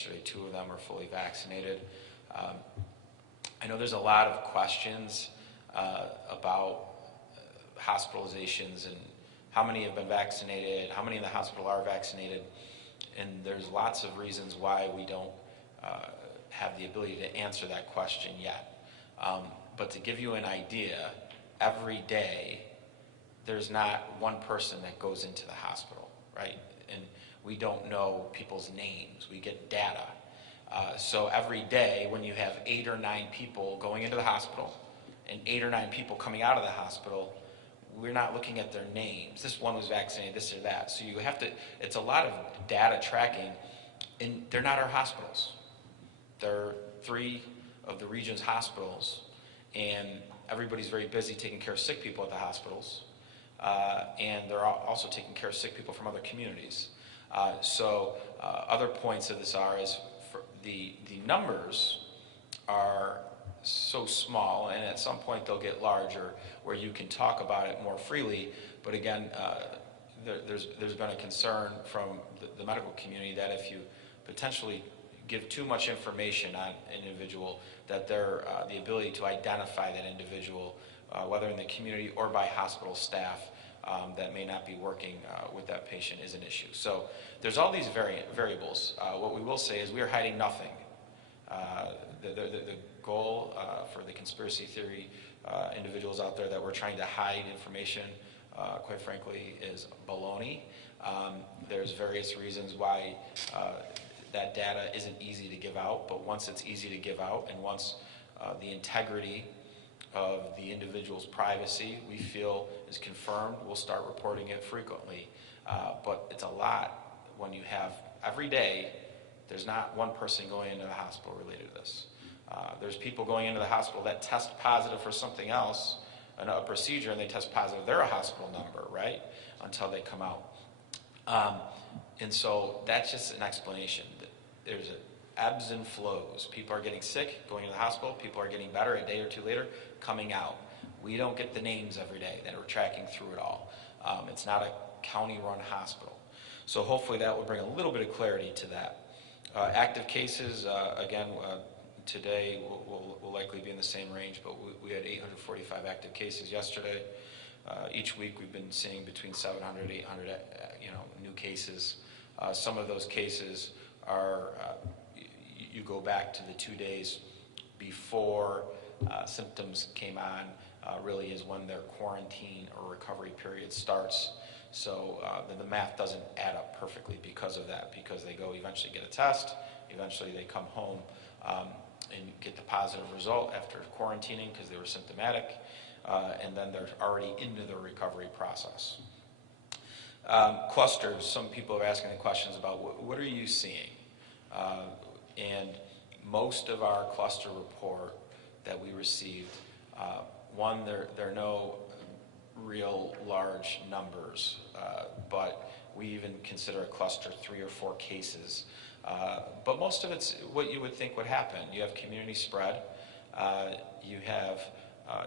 Yesterday, 2 of them are fully vaccinated. I know there's a lot of questions about hospitalizations and how many have been vaccinated, how many in the hospital are vaccinated, and there's lots of reasons why we don't have the ability to answer that question yet. But to give you an idea, every day there's not one person that goes into the hospital, right? And we don't know people's names. We get data. So every day when you have 8 or 9 people going into the hospital and 8 or 9 people coming out of the hospital, we're not looking at their names. This one was vaccinated, this or that. So you have to, it's a lot of data tracking, and they're not our hospitals. They're 3 of the region's hospitals, and everybody's very busy taking care of sick people at the hospitals, and they're also taking care of sick people from other communities. Other points of this is for the numbers are so small, and at some point they'll get larger where you can talk about it more freely. But again, there's been a concern from the medical community that if you potentially give too much information on an individual, that the ability to identify that individual, whether in the community or by hospital staff, that may not be working with that patient is an issue. So there's all these variables. What we will say is we are hiding nothing. The goal for the conspiracy theory individuals out there that we're trying to hide information, quite frankly, is baloney. There's various reasons why that data isn't easy to give out, but once it's easy to give out and once the integrity of the individual's privacy we feel is confirmed, we'll start reporting it frequently. But it's a lot when you have every day, there's not one person going into the hospital related to this. There's people going into the hospital that test positive for something else, a procedure, and they test positive. They're a hospital number, right, until they come out. And so that's just an explanation. There's ebbs and flows. People are getting sick, going to the hospital. People are getting better a day or 2 later, coming out. We don't get the names every day that are tracking through it all. It's not a county-run hospital. So hopefully that will bring a little bit of clarity to that. Active cases, again, today will likely be in the same range, but we had 845 active cases yesterday. Each week we've been seeing between 700 and 800 new cases. Some of those cases are, you go back to the 2 days before symptoms came on, really is when their quarantine or recovery period starts. So the math doesn't add up perfectly because of that, because they go eventually get a test, eventually they come home and get the positive result after quarantining because they were symptomatic, and then they're already into the recovery process. Clusters, some people are asking the questions about what are you seeing? And most of our cluster report that we received, one, there are no real large numbers, but we even consider a cluster 3 or 4 cases. But most of it's what you would think would happen. You have community spread. You have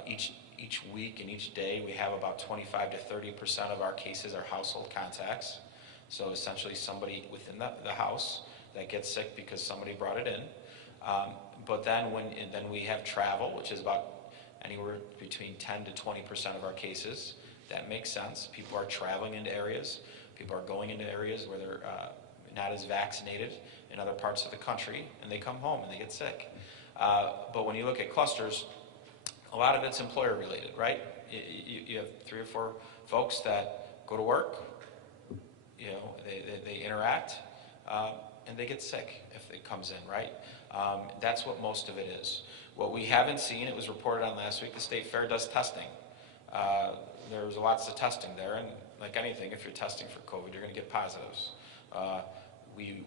each week and each day we have about 25 to 30% of our cases are household contacts. So essentially somebody within the house that gets sick because somebody brought it in. But then then we have travel, which is about anywhere between 10 to 20% of our cases. That makes sense. People are traveling into areas. People are going into areas where they're not as vaccinated in other parts of the country, and they come home and they get sick. But when you look at clusters, a lot of it's employer related, right? You have 3 or 4 folks that go to work, they interact, and they get sick if it comes in, right? That's what most of it is. What we haven't seen, it was reported on last week, the state fair does testing. There's lots of testing there, and like anything, if you're testing for COVID, you're going to get positives.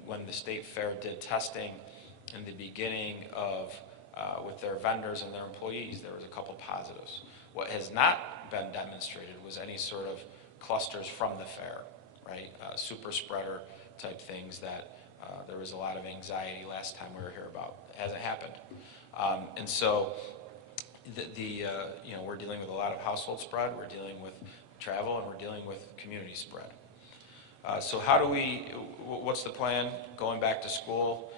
When the state fair did testing in the beginning of with their vendors and their employees, there was a couple positives. What has not been demonstrated was any sort of clusters from the fair, right? Super spreader type things that there was a lot of anxiety last time we were here about. It hasn't happened. And so we're dealing with a lot of household spread, we're dealing with travel, and we're dealing with community spread. So what's the plan going back to school?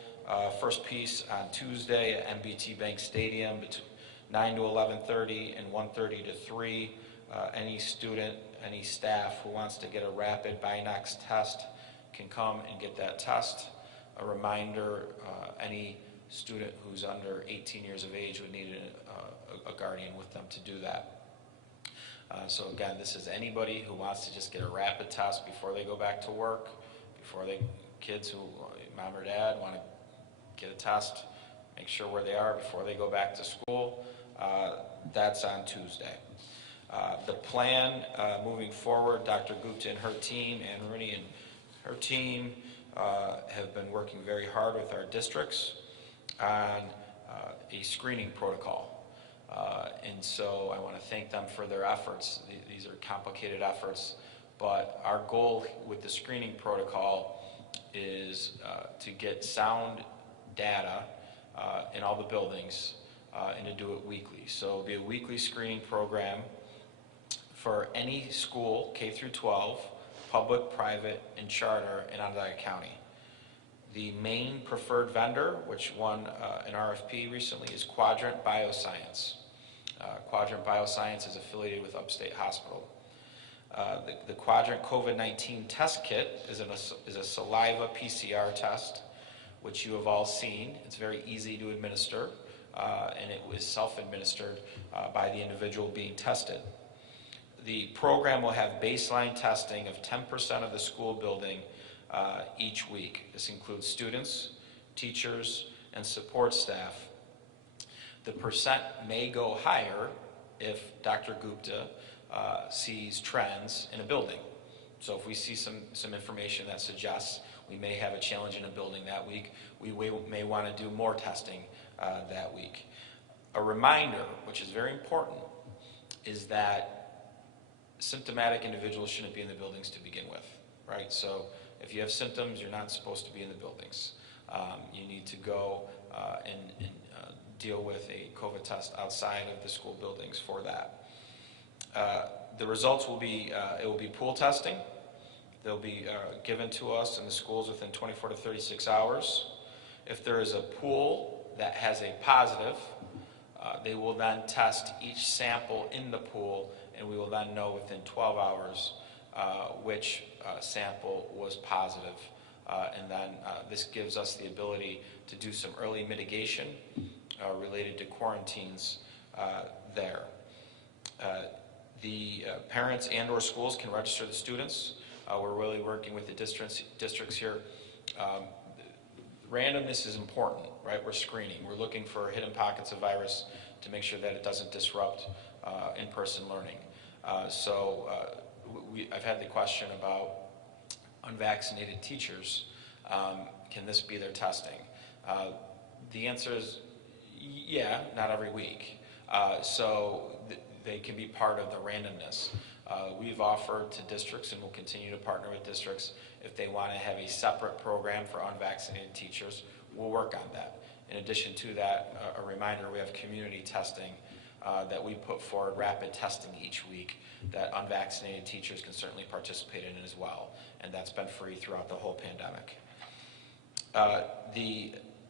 First piece on Tuesday at MBT Bank Stadium between 9 to 11:30 and 1:30 to 3. Any student, any staff who wants to get a rapid Binax test can come and get that test. A reminder, any student who's under 18 years of age would need a guardian with them to do that. So again, this is anybody who wants to just get a rapid test before they go back to work, kids who, mom or dad, want to get a test, make sure where they are before they go back to school. That's on Tuesday. The plan moving forward, Dr. Gupta and her team, Ann Rooney and her team have been working very hard with our districts on a screening protocol. And so I want to thank them for their efforts. These are complicated efforts, but our goal with the screening protocol is to get sound data in all the buildings and to do it weekly. So it'll be a weekly screening program for any school, K through 12, public, private, and charter in Onondaga County. The main preferred vendor, which won an RFP recently, is Quadrant Bioscience. Quadrant Bioscience is affiliated with Upstate Hospital. The Quadrant COVID-19 test kit is a saliva PCR test, which you have all seen. It's very easy to administer, and it was self-administered by the individual being tested. The program will have baseline testing of 10% of the school building each week. This includes students, teachers, and support staff. The percent may go higher if Dr. Gupta sees trends in a building. So if we see some information that suggests we may have a challenge in a building that week, we may want to do more testing that week. A reminder, which is very important, is that symptomatic individuals shouldn't be in the buildings to begin with, right? So if you have symptoms, you're not supposed to be in the buildings. You need to go and deal with a COVID test outside of the school buildings for that. The results will be, it will be pool testing. They'll be given to us in the schools within 24 to 36 hours. If there is a pool that has a positive, they will then test each sample in the pool, and we will then know within 12 hours which sample was positive. And then this gives us the ability to do some early mitigation related to quarantines there. The parents and or schools can register the students. We're really working with the districts here. Randomness is important, right? We're screening. We're looking for hidden pockets of virus to make sure that it doesn't disrupt in-person learning. I've had the question about unvaccinated teachers. Can this be their testing? The answer is yeah, not every week. They can be part of the randomness. We've offered to districts and will continue to partner with districts if they want to have a separate program for unvaccinated teachers. We'll work on that. In addition to that, a reminder, we have community testing that we put forward, rapid testing each week that unvaccinated teachers can certainly participate in as well, and that's been free throughout the whole pandemic.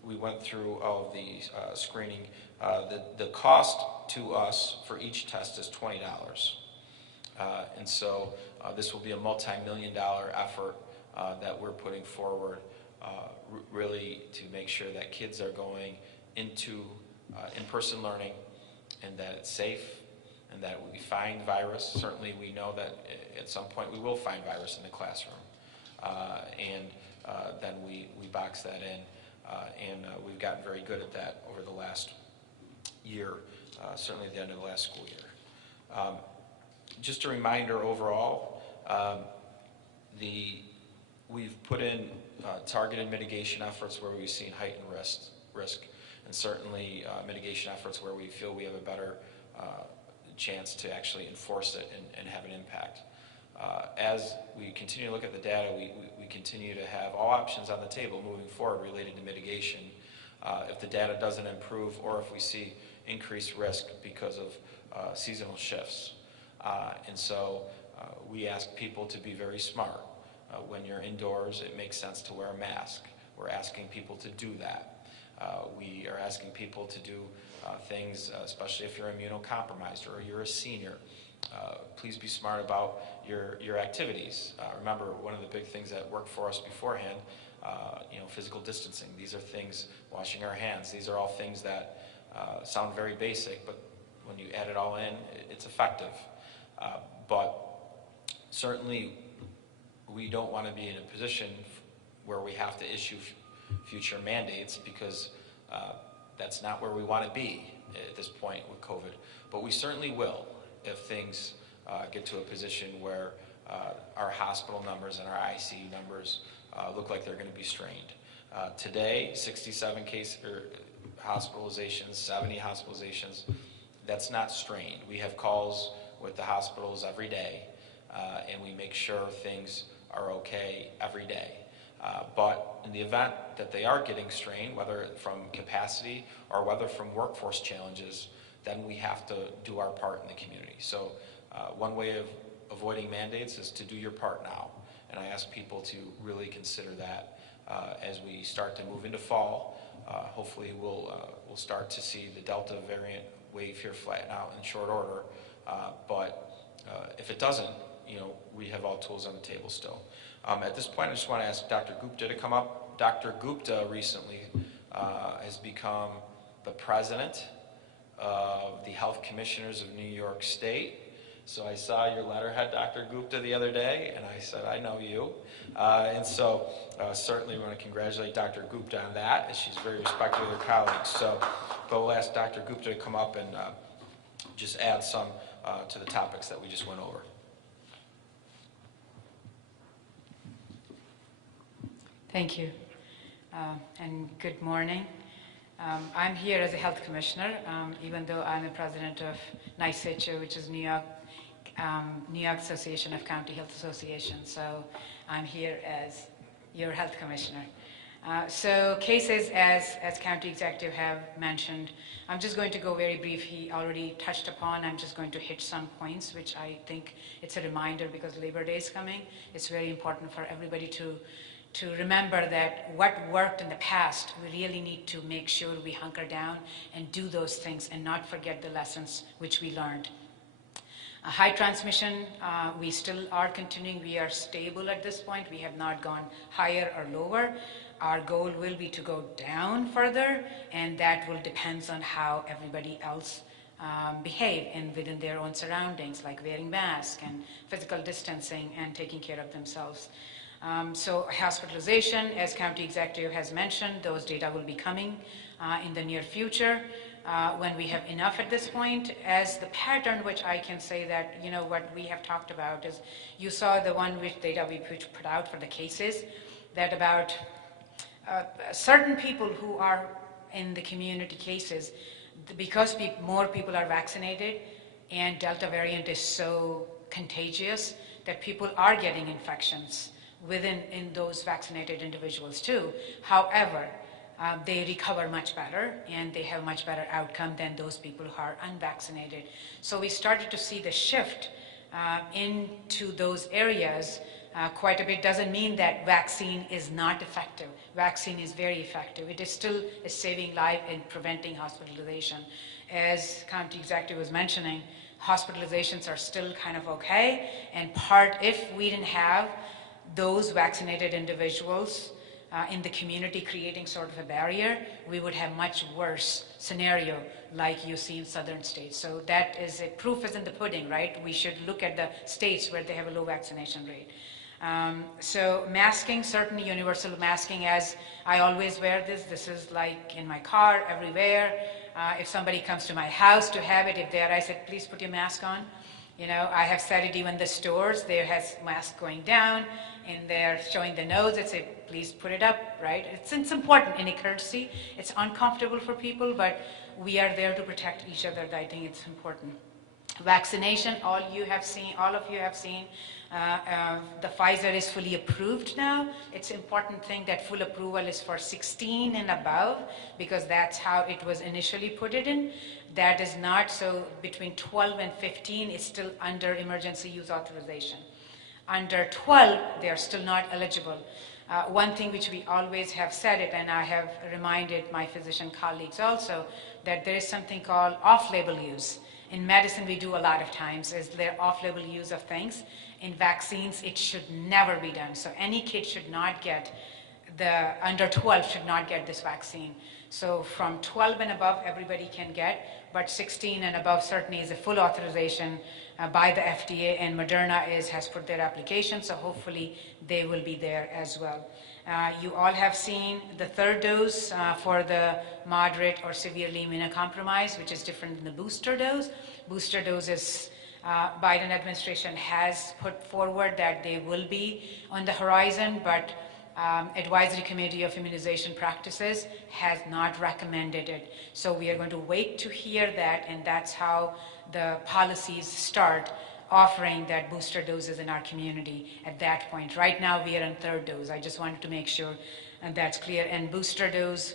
We went through all of the screening. The cost to us for each test is $20. And so this will be a multi-million-dollar effort that we're putting forward really to make sure that kids are going into in-person learning and that it's safe and that we find virus. Certainly we know that at some point we will find virus in the classroom. Then we box that in. We've gotten very good at that over the last year, certainly at the end of the last school year. Just a reminder overall, we've put in targeted mitigation efforts where we've seen heightened risk, and certainly mitigation efforts where we feel we have a better chance to actually enforce it and have an impact. As we continue to look at the data, we continue to have all options on the table moving forward related to mitigation. If the data doesn't improve or if we see increased risk because of seasonal shifts. We ask people to be very smart. When you're indoors, it makes sense to wear a mask. we're asking people to do that. We are asking people to do things, especially if you're immunocompromised or you're a senior. Please be smart about your activities. Remember, one of the big things that worked for us beforehand, physical distancing. These are things, washing our hands. These are all things that sound very basic, but when you add it all in, it's effective. But certainly, we don't want to be in a position where we have to issue future mandates, because that's not where we want to be at this point with COVID. But we certainly will if things get to a position where our hospital numbers and our ICU numbers look like they're going to be strained. Today, 67 hospitalizations, 70 hospitalizations, that's not strained. We have calls with the hospitals every day, and we make sure things are okay every day. But in the event that they are getting strained, whether from capacity or whether from workforce challenges, then we have to do our part in the community. So one way of avoiding mandates is to do your part now. And I ask people to really consider that as we start to move into fall. Hopefully we'll start to see the Delta variant wave here flatten out in short order. But if it doesn't, we have all tools on the table still. At this point, I just want to ask Dr. Gupta to come up. Dr. Gupta recently has become the president of the Health Commissioners of New York State. So I saw your letterhead, Dr. Gupta, the other day, and I said, I know you. And so certainly want to congratulate Dr. Gupta on that, as she's very respected with her colleagues. So, but we'll ask Dr. Gupta to come up and just add some to the topics that we just went over. Thank you, and good morning. I'm here as a health commissioner, even though I'm the president of NYSHA, which is New York Association of County Health Associations. So I'm here as your health commissioner. So cases, as county executive have mentioned, I'm just going to go very brief. He already touched upon. I'm just going to hit some points, which I think it's a reminder, because Labor Day is coming. It's very important for everybody to remember that what worked in the past, we really need to make sure we hunker down and do those things and not forget the lessons which we learned. High transmission, we still are continuing. We are stable at this point. We have not gone higher or lower. Our goal will be to go down further, and that will depend on how everybody else behave within their own surroundings, like wearing masks and physical distancing and taking care of themselves. So hospitalization, as county executive has mentioned, those data will be coming in the near future when we have enough at this point. As the pattern, which I can say that, what we have talked about is, you saw the one which data we put out for the cases, that about certain people who are in the community cases, because more people are vaccinated and Delta variant is so contagious that people are getting infections in those vaccinated individuals too. However, they recover much better and they have much better outcome than those people who are unvaccinated. So we started to see the shift into those areas quite a bit. Doesn't mean that vaccine is not effective. Vaccine is very effective. It is still saving life and preventing hospitalization. As county executive was mentioning, hospitalizations are still kind of okay, and if we didn't have those vaccinated individuals in the community creating sort of a barrier, we would have much worse scenario like you see in southern states. So that is proof is in the pudding, right? We should look at the states where they have a low vaccination rate. So masking, certainly universal masking, as I always wear this is like in my car, everywhere. If somebody comes to my house to have it, I said, please put your mask on. I have said it even the stores, there has mask going down and they're showing the nose. I say, please put it up, right? It's important, any courtesy. It's uncomfortable for people, but we are there to protect each other. I think it's important. Vaccination, all of you have seen, the Pfizer is fully approved now. It's an important thing that full approval is for 16 and above, because that's how it was initially put it in. That is not, so between 12 and 15 is still under emergency use authorization. Under 12, they are still not eligible. One thing which we always have said it, and I have reminded my physician colleagues also, that there is something called off-label use. In medicine, we do a lot of times, is there off-label use of things. In vaccines, it should never be done. So any kid should not get, the under 12 should not get this vaccine. So from 12 and above, everybody can get, but 16 and above certainly is a full authorization by the FDA, and Moderna has put their application, so hopefully they will be there as well. You all have seen the third dose for the moderate or severely immunocompromised, which is different than the booster dose. Booster dose is, Biden administration has put forward that they will be on the horizon, but Advisory Committee of Immunization Practices has not recommended it. So we are going to wait to hear that, and that's how the policies start offering that booster doses in our community at that point. Right now we are on third dose. I just wanted to make sure that's clear. And booster dose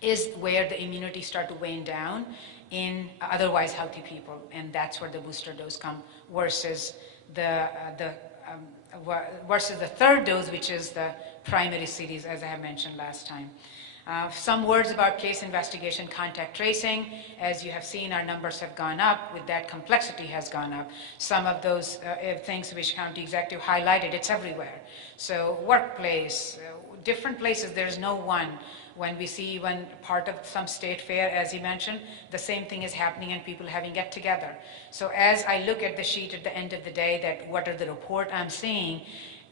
is where the immunity start to wane down in otherwise healthy people, and that's where the booster dose come versus the third dose, which is the primary series, as I have mentioned last time. Some words about case investigation, contact tracing. As you have seen, our numbers have gone up. With that, complexity has gone up. Some of those things which County Executive highlighted, it's everywhere. So workplace, different places, there's no one. When we see one part of some state fair, as he mentioned, the same thing is happening and people having get together. So as I look at the sheet at the end of the day, that what are the report I'm seeing,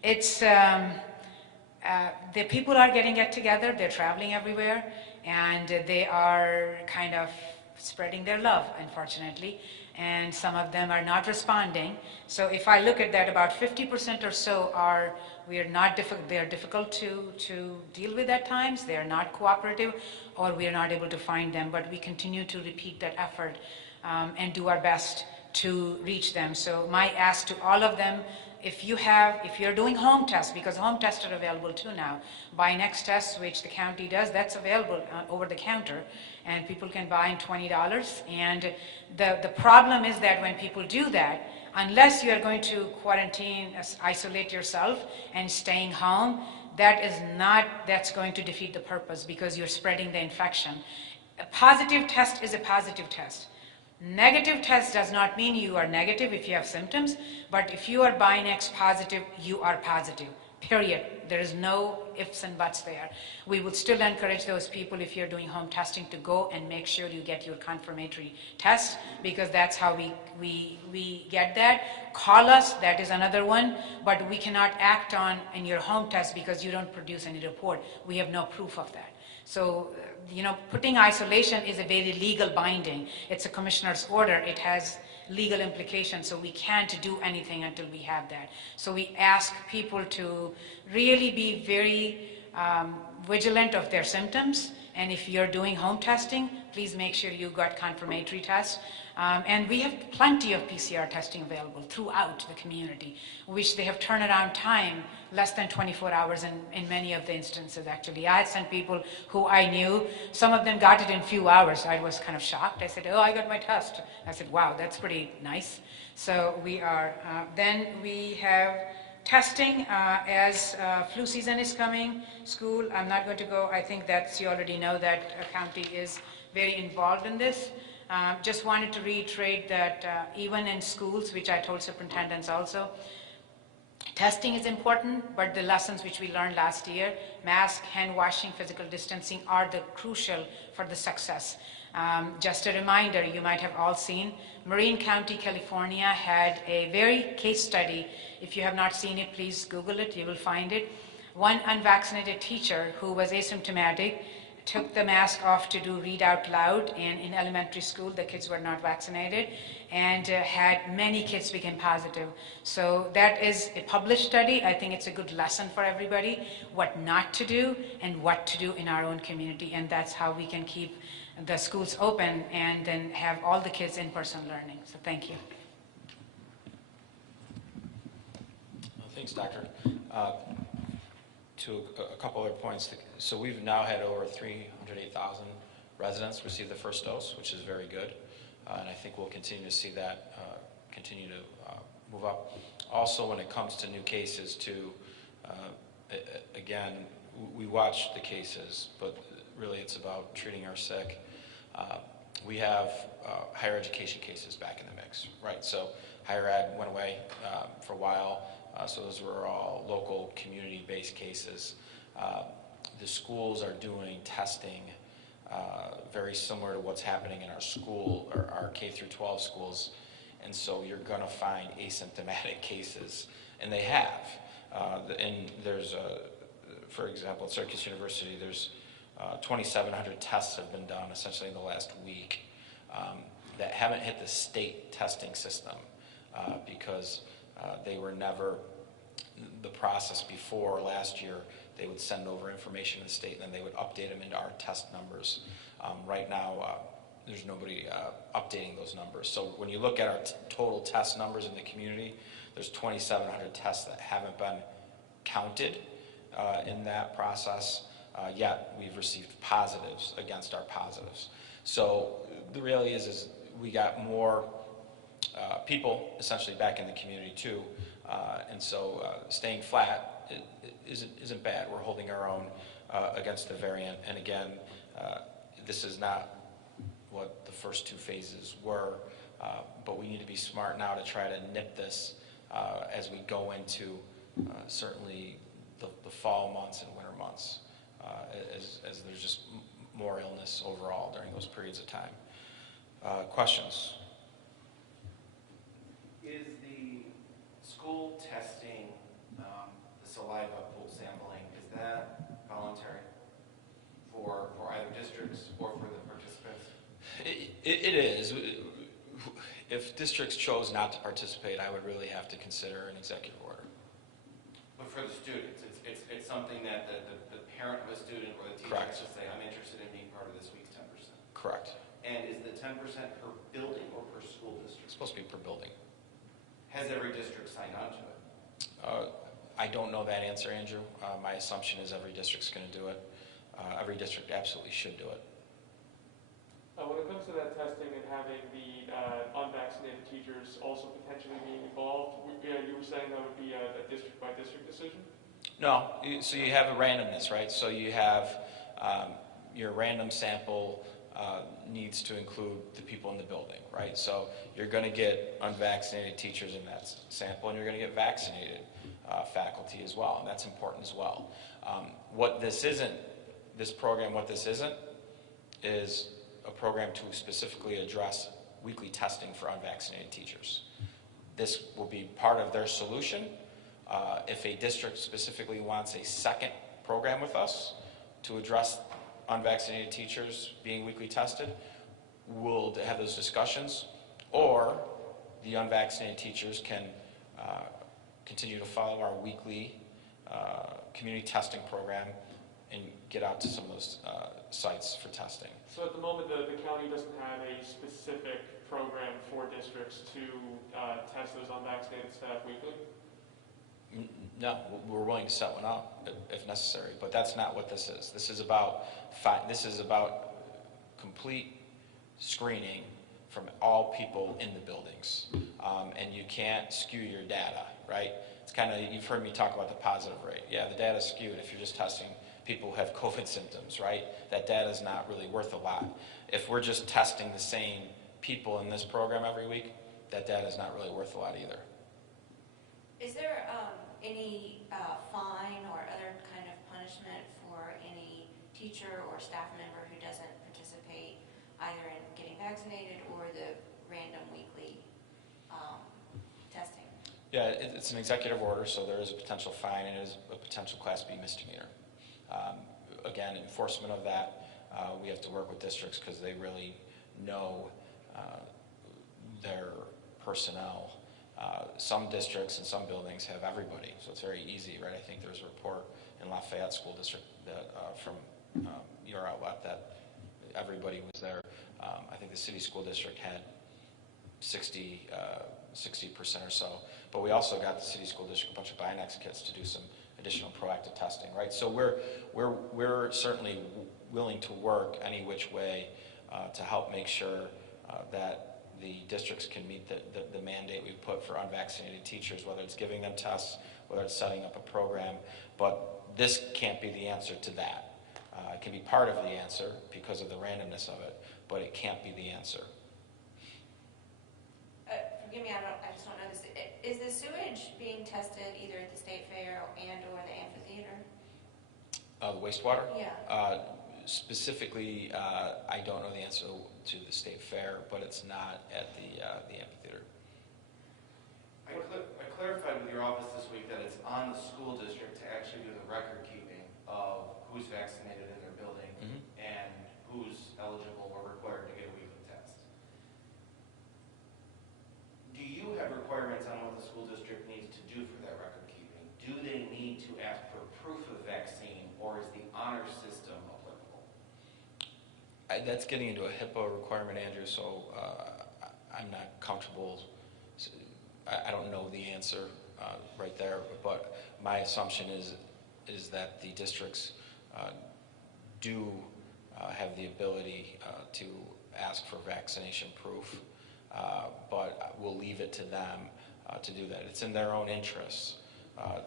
it's the people are getting get together, they're traveling everywhere, and they are kind of spreading their love, unfortunately, and some of them are not responding. So if I look at that, about 50% or so are, they are difficult to deal with at times, they are not cooperative, or we are not able to find them, but we continue to repeat that effort and do our best to reach them. So my ask to all of them, if you're doing home tests, because home tests are available too now, buy next test, which the county does, that's available over the counter, and people can buy in $20. And the problem is that when people do that, unless you are going to quarantine, isolate yourself and staying home, that's going to defeat the purpose, because you're spreading the infection. A positive test is a positive test. Negative test does not mean you are negative if you have symptoms, but if you are Binax positive, you are positive, period. There is no ifs and buts there. We would still encourage those people, if you're doing home testing, to go and make sure you get your confirmatory test, because that's how we get that. Call us, that is another one, but we cannot act on in your home test because you don't produce any report. We have no proof of that. So, putting isolation is a very legal binding. It's a commissioner's order. It has legal implications, so we can't do anything until we have that. So we ask people to really be very vigilant of their symptoms, and if you're doing home testing, please make sure you got confirmatory tests. And we have plenty of PCR testing available throughout the community, which they have turnaround time less than 24 hours in many of the instances, actually. I had sent people who I knew, some of them got it in a few hours. I was kind of shocked. I said, oh, I got my test. I said, wow, that's pretty nice. So we are, then we have testing as flu season is coming, school, I'm not going to go, I think that's, you already know that county is very involved in this. Just wanted to reiterate that even in schools, which I told superintendents also, testing is important, but the lessons which we learned last year, mask, hand washing, physical distancing, are the crucial for the success. Just a reminder, you might have all seen, Marin County, California had a very case study. If you have not seen it, please Google it, you will find it. One unvaccinated teacher who was asymptomatic took the mask off to do read out loud, and in elementary school the kids were not vaccinated, and had many kids become positive. So that is a published study. I think it's a good lesson for everybody, what not to do and what to do in our own community, and that's how we can keep the schools open and then have all the kids in-person learning. So thank you. Thanks, Doctor. To a couple other points. So we've now had over 308,000 residents receive the first dose, which is very good. And I think we'll continue to see that continue to move up. Also, when it comes to new cases too, again, we watch the cases, but really it's about treating our sick. We have higher education cases back in the mix, right? So higher ed went away for a while, so those were all local community-based cases. The schools are doing testing very similar to what's happening in our school, or our K through 12 schools, and so you're going to find asymptomatic cases, and they have. And there's, for example, at Syracuse University, there's 2,700 tests have been done essentially in the last week that haven't hit the state testing system because they were never, the process before last year, they would send over information to the state and then they would update them into our test numbers. Right now, there's nobody updating those numbers. So when you look at our total test numbers in the community, there's 2,700 tests that haven't been counted in that process. Yet we've received positives against our positives. So the reality is we got more people essentially back in the community too, and so staying flat isn't bad. We're holding our own against the variant, and again, this is not what the first two phases were, but we need to be smart now to try to nip this as we go into certainly the fall months and winter months. As there's just more illness overall during those periods of time. Questions? Is the school testing, the saliva pool sampling, is that voluntary for either districts or for the participants? It is. If districts chose not to participate, I would really have to consider an executive order. But for the students, it's something that the parent of a student or the teacher Correct. has to say, I'm interested in being part of this week's 10%. Correct. And is the 10% per building or per school district? It's supposed to be per building. Has every district signed on to it? I don't know that answer, Andrew. My assumption is every district's going to do it. Every district absolutely should do it. When it comes to that testing and having the unvaccinated teachers also potentially being involved, you were saying that would be a district-by-district decision? No, so you have a randomness, right? So you have your random sample needs to include the people in the building, right? So you're going to get unvaccinated teachers in that sample, and you're going to get vaccinated faculty as well, and that's important as well. What this isn't is a program to specifically address weekly testing for unvaccinated teachers. This will be part of their solution. If a district specifically wants a second program with us to address unvaccinated teachers being weekly tested, we'll have those discussions, or the unvaccinated teachers can continue to follow our weekly community testing program and get out to some of those sites for testing. So at the moment, the county doesn't have a specific program for districts to test those unvaccinated staff weekly? No, we're willing to set one up if necessary, but that's not what this is. This is about complete screening from all people in the buildings, and you can't skew your data, right? It's kind of, you've heard me talk about the positive rate. Yeah, the data's skewed if you're just testing people who have COVID symptoms, right? That data's not really worth a lot. If we're just testing the same people in this program every week, that data's not really worth a lot either. Is there any fine or other kind of punishment for any teacher or staff member who doesn't participate either in getting vaccinated or the random weekly testing? Yeah, it's an executive order, so there is a potential fine and it is a potential Class B misdemeanor. Again, enforcement of that, we have to work with districts because they really know their personnel. Some districts and some buildings have everybody, so it's very easy, right? I think there was a report in Lafayette School District that from your outlet that everybody was there. I think the city school district had 60% or so, but we also got the city school district a bunch of Binax kits to do some additional proactive testing, right? So we're certainly willing to work any which way to help make sure that the districts can meet the mandate we've put for unvaccinated teachers, whether it's giving them tests, whether it's setting up a program. But this can't be the answer to that. It can be part of the answer because of the randomness of it, but it can't be the answer. Forgive me, I just don't know this. Is the sewage being tested either at the state fair and or the amphitheater? The wastewater? Yeah. Specifically, I don't know the answer to the state fair, but it's not at the amphitheater. I clarified with your office this week that it's on the school district to actually do the record keeping of who's vaccinated in their building and who's eligible or required to get a weekly test. Do you have requirements on what the school district needs to do for that record keeping? Do they need to ask for proof of vaccine, or is the honor system applicable? That's getting into a HIPAA requirement, Andrew, so I'm not comfortable. I don't know the answer right there, but my assumption is that the districts do have the ability to ask for vaccination proof, but we'll leave it to them to do that. It's in their own interests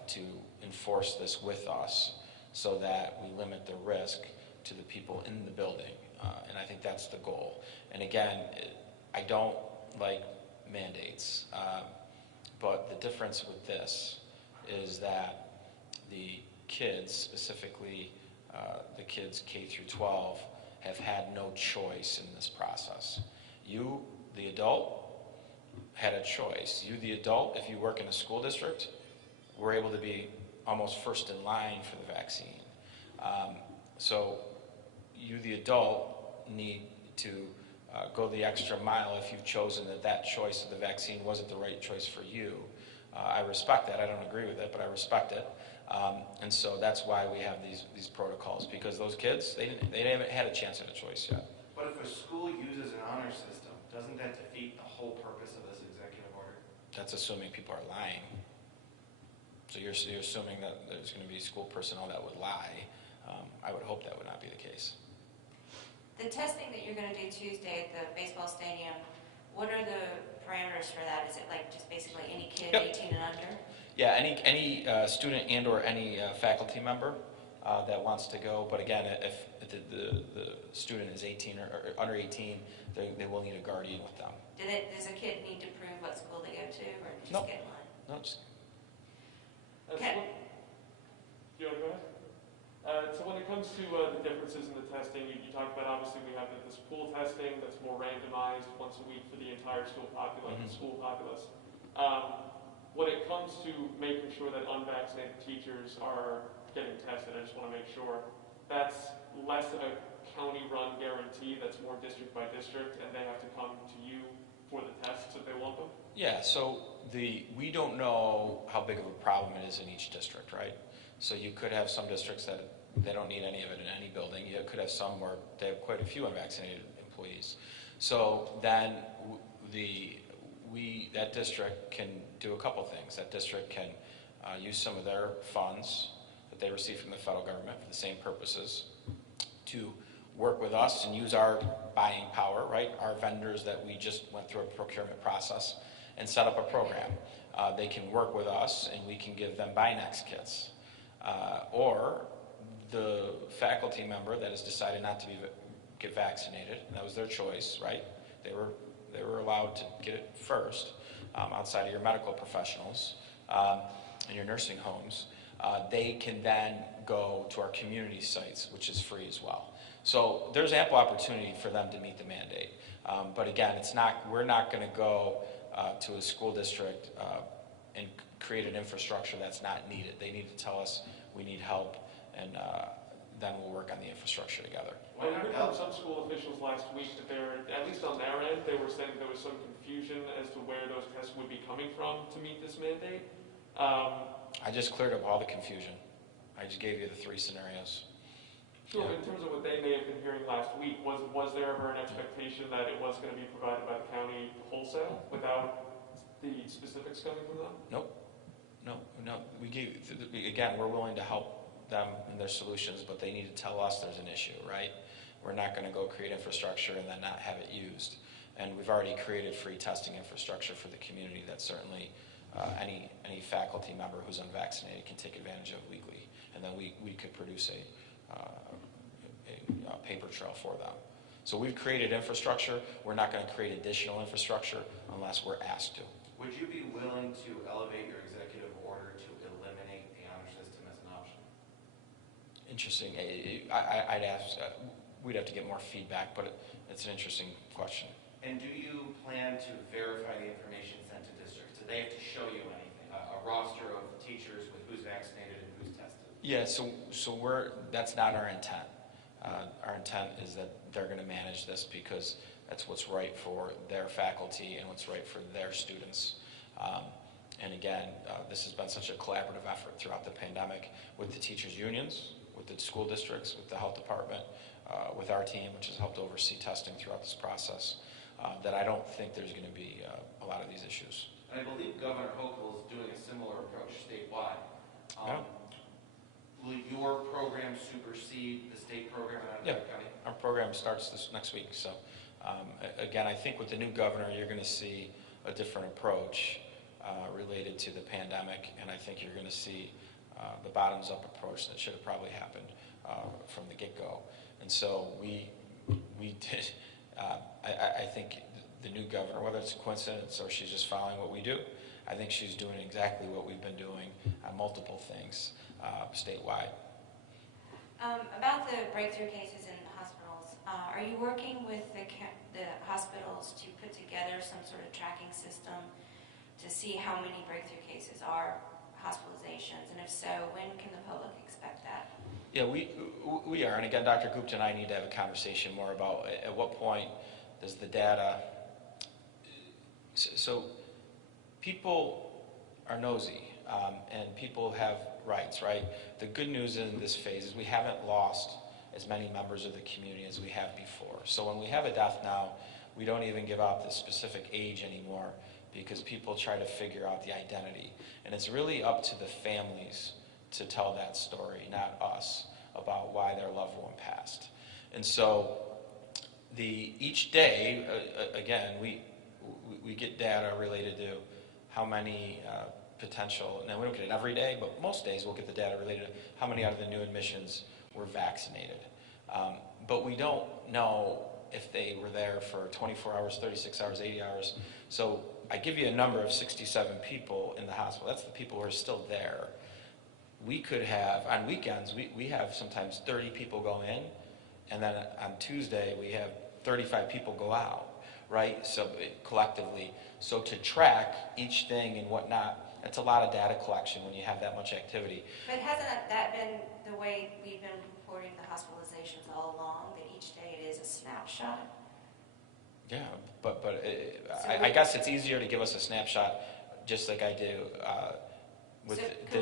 to enforce this with us so that we limit the risk to the people in the building, and I think that's the goal. And again, I don't like mandates. But the difference with this is that the kids, specifically the kids K through 12, have had no choice in this process. You, the adult, had a choice. You, the adult, if you work in a school district, were able to be almost first in line for the vaccine. So you, the adult, need to go the extra mile if you've chosen that choice of the vaccine wasn't the right choice for you. I respect that. I don't agree with it, but I respect it. And so that's why we have these protocols, because those kids, they haven't had a chance at a choice yet. But if a school uses an honor system, doesn't that defeat the whole purpose of this executive order? That's assuming people are lying. So you're assuming that there's going to be school personnel that would lie. I would hope that would not be the case. The testing that you're going to do Tuesday at the baseball stadium, what are the parameters for that? Is it like just basically any kid 18 and under? Yeah, any student and or any faculty member that wants to go. But again, if the student is 18 or under 18, they will need a guardian with them. Does a kid need to prove what school they go to, or just Nope. get one? No, just Okay. Do you want to go ahead? So when it comes to the differences in the testing, you talked about obviously we have this pool testing that's more randomized once a week for the entire school populace. When it comes to making sure that unvaccinated teachers are getting tested, I just want to make sure that's less of a county-run guarantee, that's more district by district, and they have to come to you for the tests if they want them? yeah. So we don't know how big of a problem it is in each district, right? So you could have some districts that they don't need any of it in any building. You could have some where they have quite a few unvaccinated employees. So then that district can do a couple things. That district can use some of their funds that they receive from the federal government for the same purposes to work with us and use our buying power, right? Our vendors that we just went through a procurement process and set up a program. They can work with us and we can give them Binax kits. Or the faculty member that has decided not to get vaccinated, and that was their choice, right? They were allowed to get it first, outside of your medical professionals and your nursing homes. They can then go to our community sites, which is free as well. So there's ample opportunity for them to meet the mandate. But again, we're not going to go to a school district and create an infrastructure that's not needed. They need to tell us we need help, and then we'll work on the infrastructure together. Well, I heard from some school officials last week that at least on their end, they were saying there was some confusion as to where those tests would be coming from to meet this mandate. I just cleared up all the confusion. I just gave you the 3 scenarios. Sure, Yeah. in terms of what they may have been hearing last week, was there ever an expectation that it was going to be provided by the county wholesale without the specifics coming from them? Nope. No. Again, we're willing to help them in their solutions, but they need to tell us there's an issue, right? We're not going to go create infrastructure and then not have it used. And we've already created free testing infrastructure for the community that certainly any faculty member who's unvaccinated can take advantage of weekly, and then we could produce a paper trail for them. So we've created infrastructure. We're not going to create additional infrastructure unless we're asked to. Would you be willing to elevate your executive order to eliminate the honor system as an option? Interesting. I'd ask, we'd have to get more feedback, but it's an interesting question. And do you plan to verify the information sent to districts? Do they have to show you anything? A roster of teachers with who's vaccinated and who's tested? Yeah, so that's not our intent. Our intent is that they're going to manage this because that's what's right for their faculty and what's right for their students. And again, this has been such a collaborative effort throughout the pandemic with the teachers' unions, with the school districts, with the health department, with our team, which has helped oversee testing throughout this process, that I don't think there's going to be a lot of these issues. And I believe Governor Hochul is doing a similar approach statewide. Yeah. Will your program supersede the state program in Ontario County? Our program starts this next week. So again, I think with the new governor, you're going to see a different approach related to the pandemic, and I think you're going to see the bottoms-up approach that should have probably happened from the get-go. And so we did. I think the new governor, whether it's a coincidence or she's just following what we do, I think she's doing exactly what we've been doing on multiple things statewide. About the breakthrough cases in the hospitals, are you working with the hospitals to put together some sort of tracking system to see how many breakthrough cases are hospitalizations? And if so, when can the public expect that? Yeah, we are. And again, Dr. Gupta and I need to have a conversation more about at what point does the data... So people are nosy, and people have rights, right? The good news in this phase is we haven't lost as many members of the community as we have before. So when we have a death now, we don't even give out the specific age anymore because people try to figure out the identity. And it's really up to the families to tell that story, not us, about why their loved one passed. And so each day, again, we get data related to how many potential, now we don't get it every day, but most days we'll get the data related to how many out of the new admissions were vaccinated. But we don't know if they were there for 24 hours, 36 hours, 80 hours. So I give you a number of 67 people in the hospital. That's the people who are still there. We could have, on weekends, we have sometimes 30 people go in, and then on Tuesday we have 35 people go out, right? So collectively. So to track each thing and whatnot, it's a lot of data collection when you have that much activity. But hasn't that been the way we've been reporting the hospitalizations all along, that each day it is a snapshot? Yeah, but I guess it's easier to give us a snapshot, just like I do with the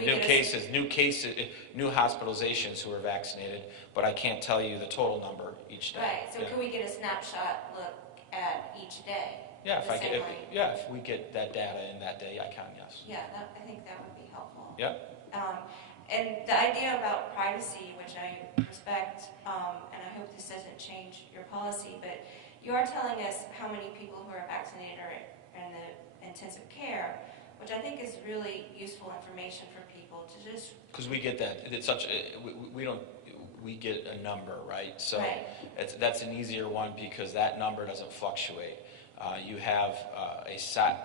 new hospitalizations who are vaccinated, but I can't tell you the total number each day. Right, so can we get a snapshot look at each day? Yeah, if we get that data in that day, I can, yes. Yeah, I think that would be helpful. Yep. And the idea about privacy, which I respect, and I hope this doesn't change your policy, but you are telling us how many people who are vaccinated are in the intensive care, which I think is really useful information for people to just... Because we get that. It's such we get a number, right? So right. That's an easier one because that number doesn't fluctuate. You have a set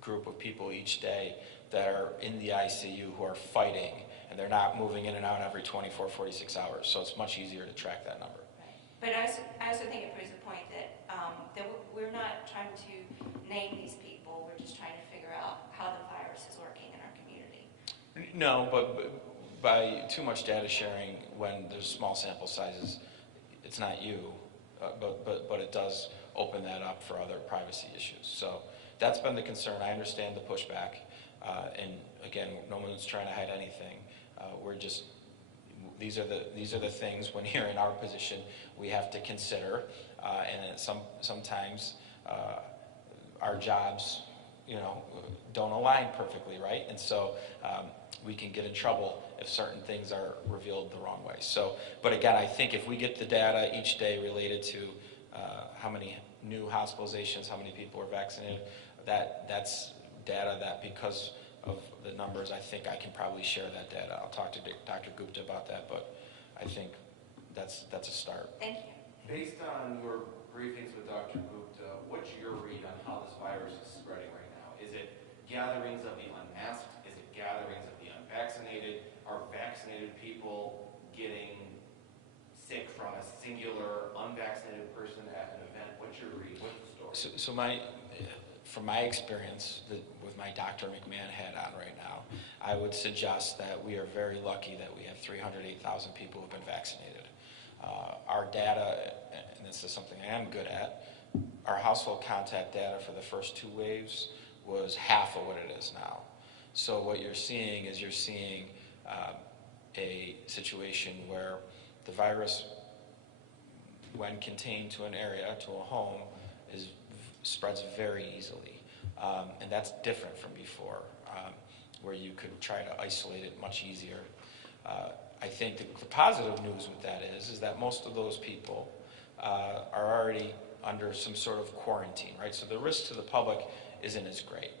group of people each day that are in the ICU who are fighting, and they're not moving in and out every 24, 46 hours. So it's much easier to track that number. Right. But I also think it proves the point that we're not trying to name these people. We're just trying to figure out how the virus is working in our community. No, but by too much data sharing when there's small sample sizes, it's not you, but it does open that up for other privacy issues. So that's been the concern. I understand the pushback, and again, no one's trying to hide anything. We're just these are the things when you're in our position we have to consider, and sometimes our jobs, don't align perfectly, right? And so we can get in trouble if certain things are revealed the wrong way. So, but again, I think if we get the data each day related to how many new hospitalizations, how many people are vaccinated, that's data that because of the numbers, I think I can probably share that data. I'll talk to Dr. Gupta about that, but I think that's a start. Thank you. Based on your briefings with Dr. Gupta, what's your read on how this virus is spreading right now? Is it gatherings of the unmasked? Is it gatherings of the unvaccinated? Are vaccinated people getting sick from a singular unvaccinated person at an event? What's your read? What's the story? So from my experience with my Dr. McMahon hat on right now, I would suggest that we are very lucky that we have 308,000 people who have been vaccinated. Our data, and this is something I am good at, our household contact data for the first 2 waves was half of what it is now. So what you're seeing is a situation where the virus, when contained to an area, to a home, spreads very easily. And that's different from before, where you could try to isolate it much easier. I think the positive news with that is that most of those people are already under some sort of quarantine, right? So the risk to the public isn't as great.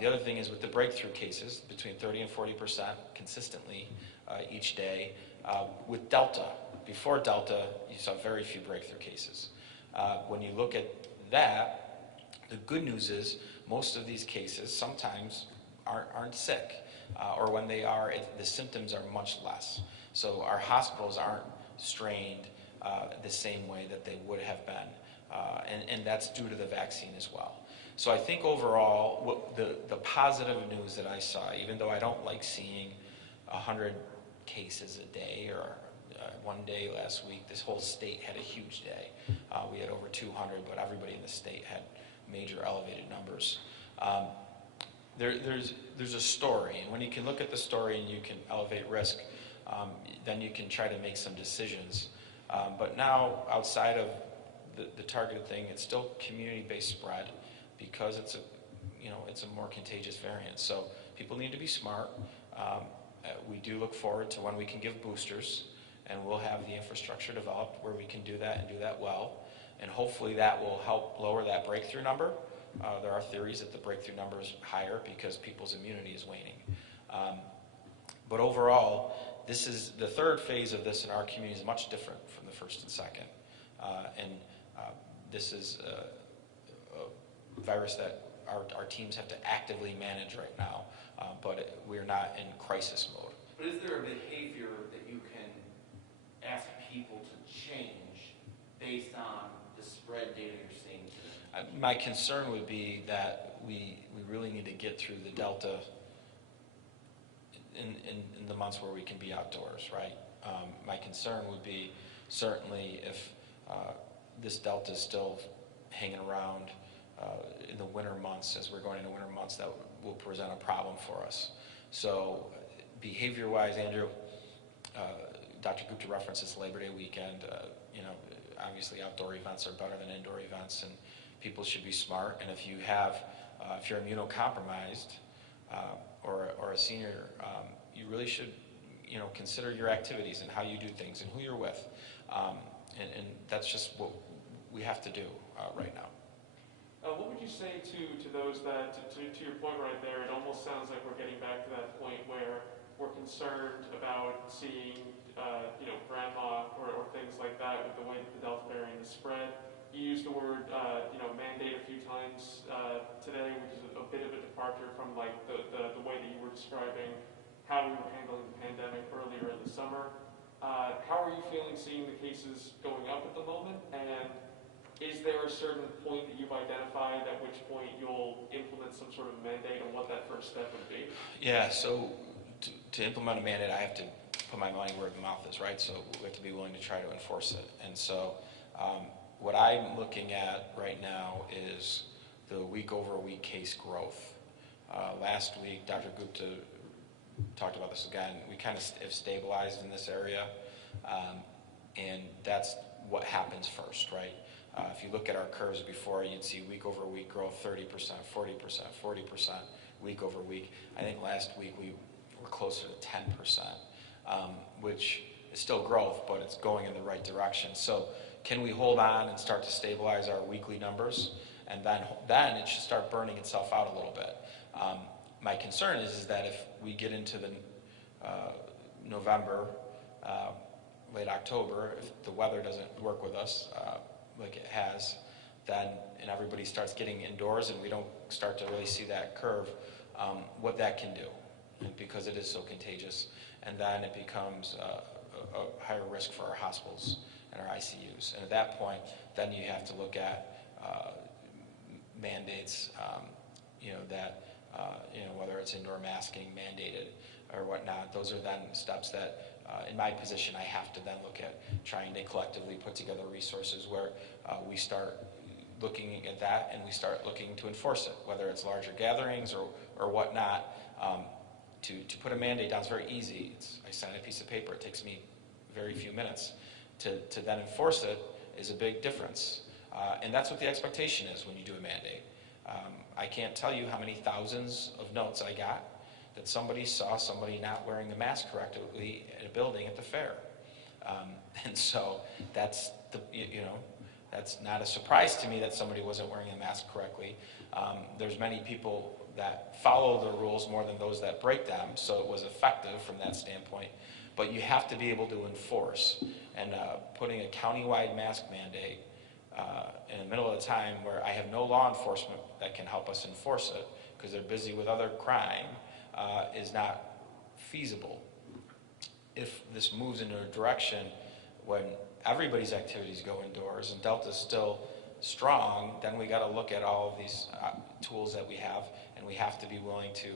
The other thing is with the breakthrough cases, between 30 and 40% consistently each day. With Delta, before Delta, you saw very few breakthrough cases. When you look at that, the good news is most of these cases sometimes aren't sick, or when they are, the symptoms are much less. So our hospitals aren't strained the same way that they would have been, and that's due to the vaccine as well. So I think overall, the positive news that I saw, even though I don't like seeing 100 cases a day, or one day last week, this whole state had a huge day. We had over 200, but everybody in the state had major elevated numbers. There's a story, and when you can look at the story and you can elevate risk, then you can try to make some decisions. But now, outside of the targeted thing, it's still community-based spread because it's a more contagious variant. So people need to be smart. We do look forward to when we can give boosters, and we'll have the infrastructure developed where we can do that and do that well. And hopefully that will help lower that breakthrough number. There are theories that the breakthrough number is higher because people's immunity is waning. But overall, this is the third phase of this in our community is much different from the first and second. This is a virus that our teams have to actively manage right now, but we're not in crisis mode. But is there a behavior that you can ask people to change based on the spread data you're seeing today? My concern would be that we really need to get through the Delta in the months where we can be outdoors, right? My concern would be certainly if this Delta is still hanging around in the winter months, as we're going into winter months, that will present a problem for us. So behavior-wise, Andrew, Dr. Gupta references Labor Day weekend. Obviously outdoor events are better than indoor events, and people should be smart. And if you're immunocompromised or a senior, you really should, consider your activities and how you do things and who you're with. And that's just what we have to do right now. What would you say to those that, to your point right there, it almost sounds like we're getting back to that point where we're concerned about seeing, grandma or things like that with the way that the Delta variant is spread. You used the word, mandate a few times today, which is a bit of a departure from like the way that you were describing how we were handling the pandemic earlier in the summer. How are you feeling seeing the cases going up at the moment? And is there a certain point that you've identified at which point you'll implement some sort of mandate, and what that first step would be? Yeah, so to implement a mandate, I have to put my money where the mouth is, right? So we have to be willing to try to enforce it. And so what I'm looking at right now is the week-over-week case growth. Last week, Dr. Gupta talked about this again. We kind of have stabilized in this area, and that's what happens first, right? If you look at our curves before, you'd see week-over-week growth, 30%, 40%, 40% week-over-week. I think last week we were closer to 10%, which is still growth, but it's going in the right direction. So can we hold on and start to stabilize our weekly numbers? And then it should start burning itself out a little bit. My concern is that if we get into the November, late October, if the weather doesn't work with us like it has, then and everybody starts getting indoors and we don't start to really see that curve, what that can do, and because it is so contagious, and then it becomes a higher risk for our hospitals and our ICUs. And at that point, then you have to look at mandates, whether it's indoor masking mandated or whatnot. Those are then steps that, in my position, I have to then look at trying to collectively put together resources where we start looking at that and we start looking to enforce it, whether it's larger gatherings or whatnot. To put a mandate down is very easy. I sign a piece of paper. It takes me very few minutes. To then enforce it is a big difference. And that's what the expectation is when you do a mandate. I can't tell you how many thousands of notes I got that somebody saw somebody not wearing the mask correctly at a building at the fair. And so that's that's not a surprise to me that somebody wasn't wearing a mask correctly. There's many people that follow the rules more than those that break them, so it was effective from that standpoint. But you have to be able to enforce, and putting a countywide mask mandate in the middle of the time where I have no law enforcement that can help us enforce it because they're busy with other crime is not feasible. If this moves into a direction when everybody's activities go indoors and Delta's still strong, then we got to look at all of these tools that we have, and we have to be willing to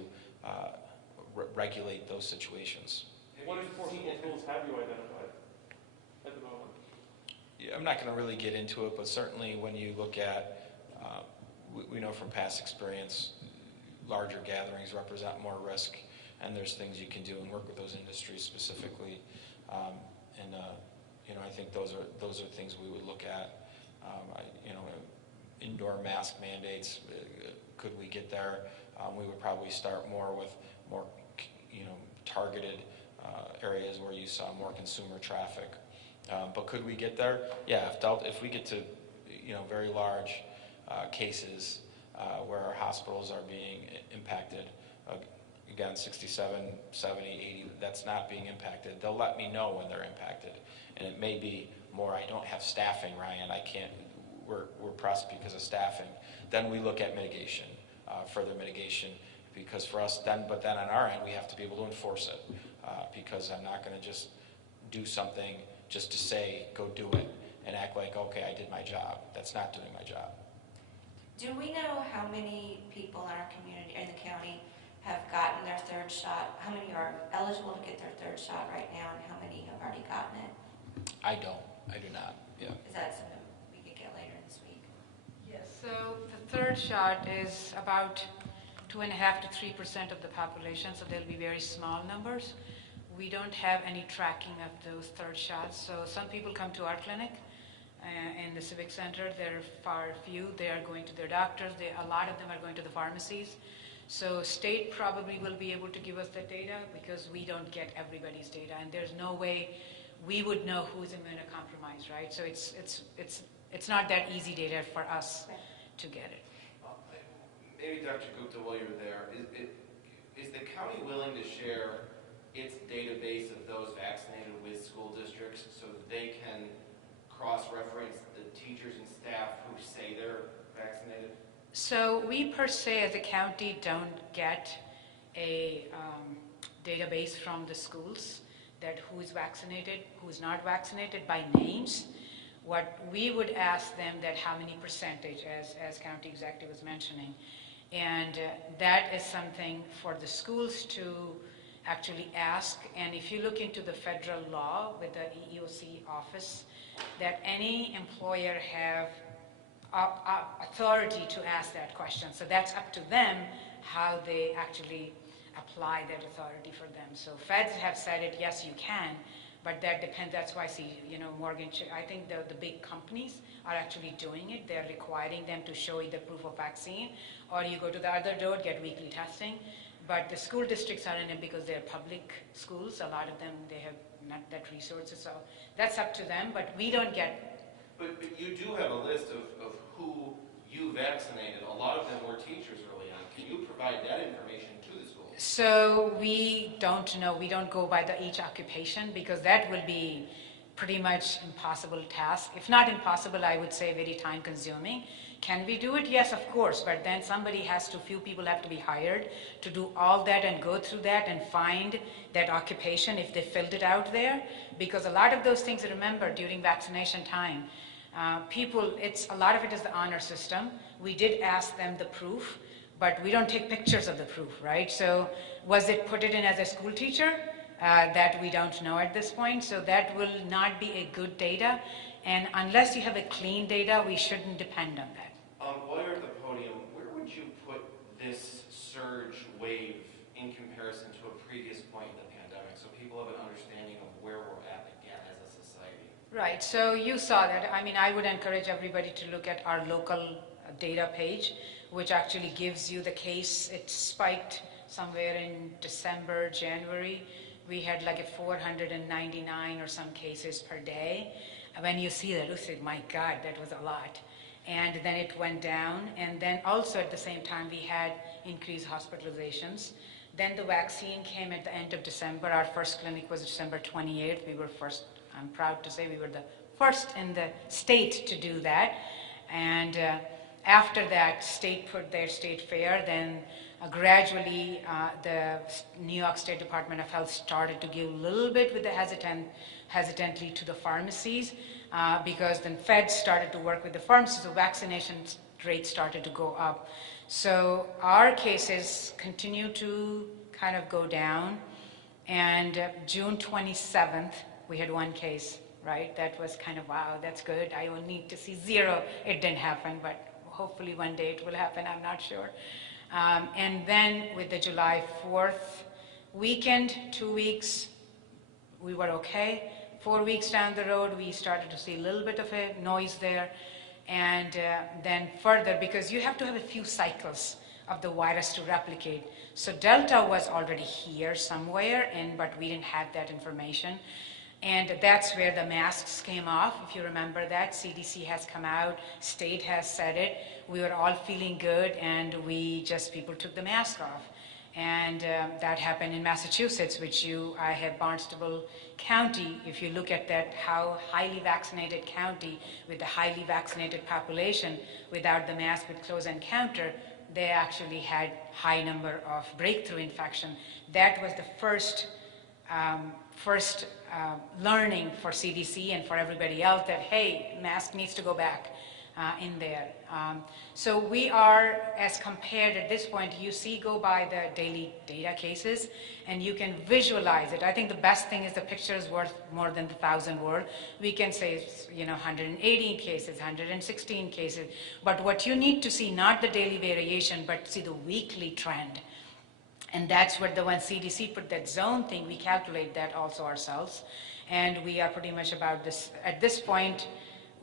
regulate those situations. What enforceable tools have you identified at the moment? Yeah, I'm not going to really get into it, but certainly when you look at, we know from past experience, larger gatherings represent more risk, and there's things you can do and work with those industries specifically. I think those are things we would look at. Indoor mask mandates, could we get there? We would probably start more with more, targeted areas where you saw more consumer traffic. But could we get there? Yeah, if we get to, very large cases where our hospitals are being impacted, again, 67, 70, 80, that's not being impacted. They'll let me know when they're impacted. And it may be more, I don't have staffing, Ryan, I can't, we're pressed because of staffing. Then we look at mitigation, further mitigation, because for us, but then on our end, we have to be able to enforce it, because I'm not going to just do something just to say, go do it, and act like, okay, I did my job. That's not doing my job. Do we know how many people in our community, in the county, have gotten their third shot? How many are eligible to get their third shot right now, and how many have already gotten it? I do not, yeah. Is that something we could get later this week? Yes, so the third shot is about 2.5% to 3% of the population, so they'll be very small numbers. We don't have any tracking of those third shots, so some people come to our clinic in the Civic Center. They're far few. They are going to their doctors. A lot of them are going to the pharmacies. So state probably will be able to give us the data because we don't get everybody's data, and there's no way we would know who's immunocompromised, right? So it's not that easy data for us to get it. Maybe Dr. Gupta, while you're there, is the county willing to share its database of those vaccinated with school districts so that they can cross-reference the teachers and staff who say they're vaccinated? So we per se as a county don't get a database from the schools that who is vaccinated, who is not vaccinated by names. What we would ask them that how many percentage, as county executive was mentioning, and that is something for the schools to actually ask. And if you look into the federal law with the EEOC office, that any employer have authority to ask that question. So that's up to them how they actually apply that authority for them. So feds have said it, yes, you can, but that depends. That's why I see, Morgan, I think the big companies are actually doing it. They're requiring them to show either proof of vaccine or you go to the other door, get weekly testing. But the school districts are in it because they're public schools. A lot of them, they have not that resources. So that's up to them, but we don't get. But you do have a list of who you vaccinated. A lot of them were teachers early on. Can you provide that information to the schools? So we don't know, we don't go by each occupation, because that will be pretty much impossible task. If not impossible, I would say very time consuming. Can we do it? Yes, of course, but then few people have to be hired to do all that and go through that and find that occupation if they filled it out there. Because a lot of those things, remember, during vaccination time, a lot of it is the honor system. We did ask them the proof, but we don't take pictures of the proof, right? So was it put it in as a school teacher? That we don't know at this point, so that will not be a good data, and unless you have a clean data, we shouldn't depend on that. While you're at the podium, where would you put this surge wave in comparison to a previous point in the pandemic, so people have an understanding of where we're at again as a society? Right, so you saw that. I mean, I would encourage everybody to look at our local data page, which actually gives you the case. It spiked somewhere in December, January. We had like a 499 or some cases per day. When you see that, you say, my God, that was a lot. And then it went down. And then also at the same time, we had increased hospitalizations. Then the vaccine came at the end of December. Our first clinic was December 28th. We were first, I'm proud to say we were the first in the state to do that. And after that, state put their state fair, then gradually, the New York State Department of Health started to give a little bit with the hesitantly to the pharmacies, because then feds started to work with the pharmacies, so vaccination rates started to go up. So our cases continue to kind of go down, and June 27th, we had one case, right? That was kind of, wow, that's good. I will need to see 0. It didn't happen, but hopefully one day it will happen, I'm not sure. And then with the July 4th weekend, 2 weeks, we were okay. 4 weeks down the road, we started to see a little bit of a noise there. And then further, because you have to have a few cycles of the virus to replicate. So Delta was already here somewhere, but we didn't have that information. And that's where the masks came off. If you remember that, CDC has come out, state has said it. We were all feeling good, and people took the mask off. And that happened in Massachusetts, I have Barnstable County. If you look at that, how highly vaccinated county with the highly vaccinated population, without the mask with close encounter, they actually had high number of breakthrough infection. That was the first learning for CDC and for everybody else that, hey, mask needs to go back in there. So we are, as compared at this point, go by the daily data cases, and you can visualize it. I think the best thing is the picture is worth more than 1,000 words. We can say, 118 cases, 116 cases, but what you need to see, not the daily variation, but see the weekly trend. And that's where when CDC put that zone thing, we calculate that also ourselves. And we are pretty much about this. At this point,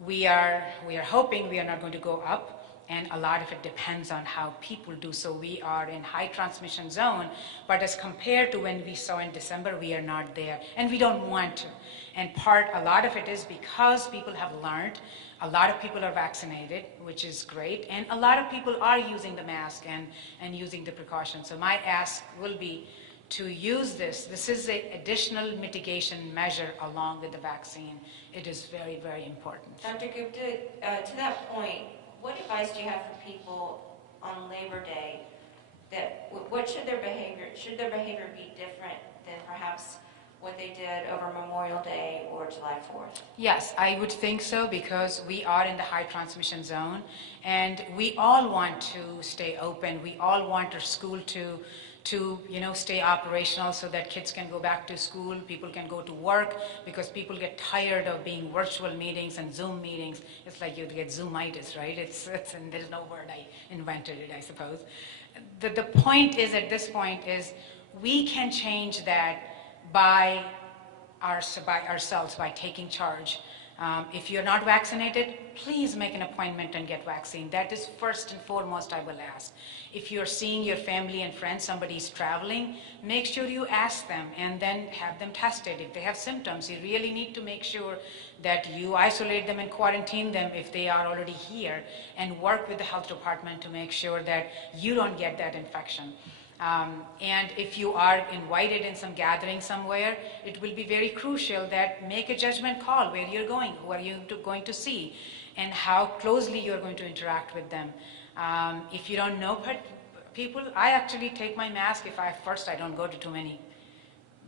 we are hoping we are not going to go up, and a lot of it depends on how people do. So we are in high transmission zone, but as compared to when we saw in December, we are not there, and we don't want to. And a lot of it is because people have learned. A lot of people are vaccinated, which is great, and a lot of people are using the mask and using the precautions. So my ask will be to use this. This is an additional mitigation measure along with the vaccine. It is very, very important. Dr. Gupta, to that point, what advice do you have for people on Labor Day? What should their behavior be different than perhaps what they did over Memorial Day or July 4th? Yes, I would think so, because we are in the high transmission zone, and we all want to stay open. We all want our school to stay operational so that kids can go back to school, people can go to work, because people get tired of being virtual meetings and Zoom meetings. It's like you get Zoomitis, right? And there's no word, I invented it, I suppose. The point is, at this point, is we can change that by ourselves, by taking charge. If you're not vaccinated, please make an appointment and get vaccine. That is first and foremost I will ask. If you're seeing your family and friends, somebody's traveling, make sure you ask them and then have them tested. If they have symptoms, you really need to make sure that you isolate them and quarantine them if they are already here, and work with the health department to make sure that you don't get that infection. And if you are invited in some gathering somewhere, it will be very crucial that make a judgment call where you're going, who are you going to see, and how closely you're going to interact with them. If you don't know people, I actually take my mask if I don't go to too many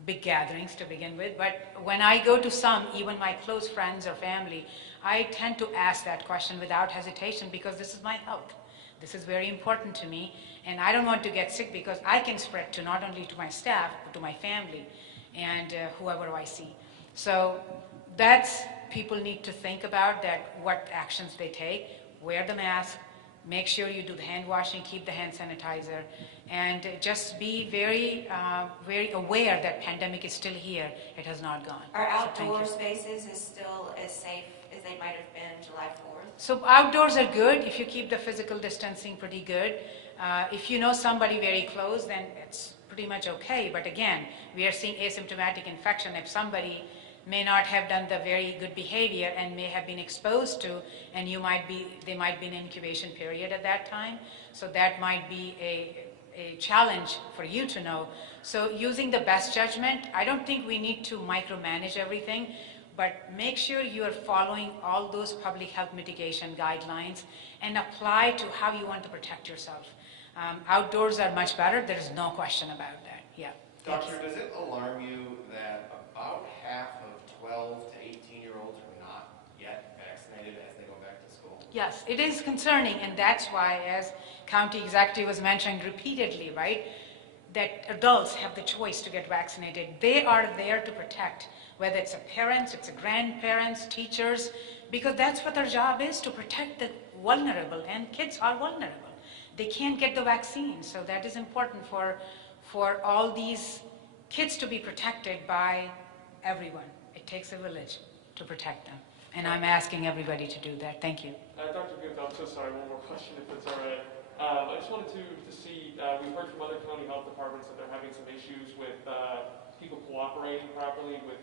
big gatherings to begin with, but when I go to some, even my close friends or family, I tend to ask that question without hesitation, because this is my health. This is very important to me, and I don't want to get sick, because I can spread to not only to my staff, but to my family and whoever I see. So that's, people need to think about that, what actions they take. Wear the mask, make sure you do the hand washing, keep the hand sanitizer, and just be very, very aware that pandemic is still here. It has not gone. Are So thank outdoor you. spaces is still as safe as they might have been July 4th? So outdoors are good if you keep the physical distancing pretty good. If you know somebody very close, then it's pretty much okay. But again, we are seeing asymptomatic infection. If somebody may not have done the very good behavior and may have been exposed to, and they might be in incubation period at that time. So that might be a challenge for you to know. So using the best judgment, I don't think we need to micromanage everything, but make sure you are following all those public health mitigation guidelines and apply to how you want to protect yourself. Outdoors are much better. There is no question about that. Yeah. Doctor, does it alarm you that about half of 12 to 18-year-olds are not yet vaccinated as they go back to school? Yes, it is concerning, and that's why, as county executive was mentioned repeatedly, right, that adults have the choice to get vaccinated. They are there to protect, whether it's a parents, it's a grandparents, teachers, because that's what their job is, to protect the vulnerable, and kids are vulnerable. They can't get the vaccine, so that is important for all these kids to be protected by everyone. It takes a village to protect them, and I'm asking everybody to do that. Thank you. Dr. Gupta, I'm so sorry, one more question if that's all right. I just wanted to see, we've heard from other county health departments that they're having some issues with people cooperating properly with